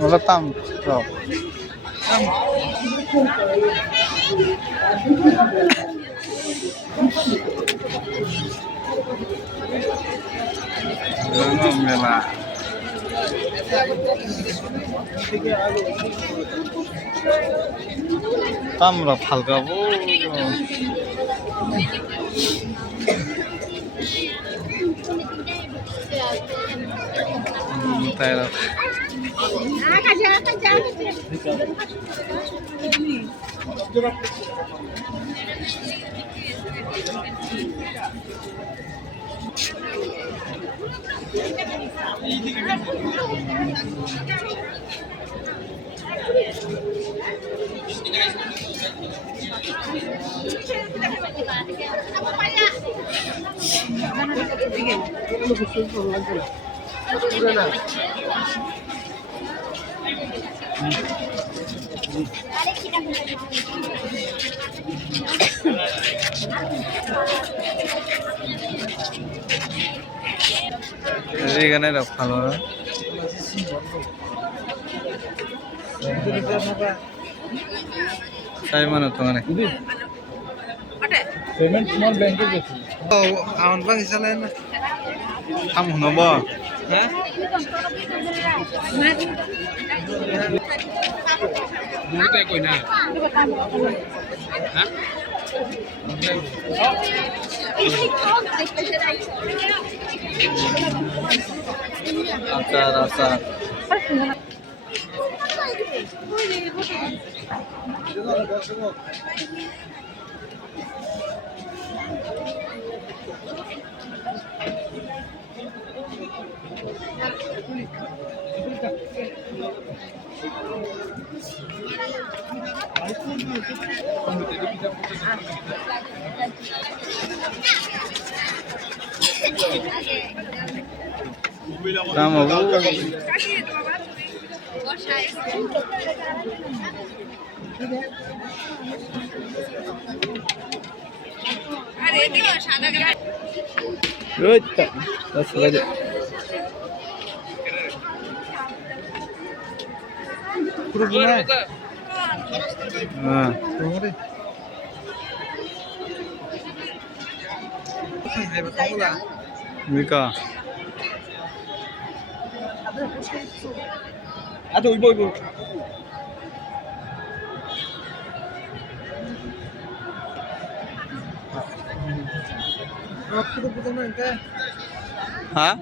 Wala tam. Bro. Ano mela? Tam ra phalka bo. Tayo. এখানে ভালো না তাই মানে তো মানে পেমেন্ট স্মল ব্যাংকে গেছে ও আউন বাং হিসালে না কাম হনব হ্যাঁ মুতে কই না হ্যাঁ আচার আচার দাম হবো Mika. Aduh, ibu. Hah?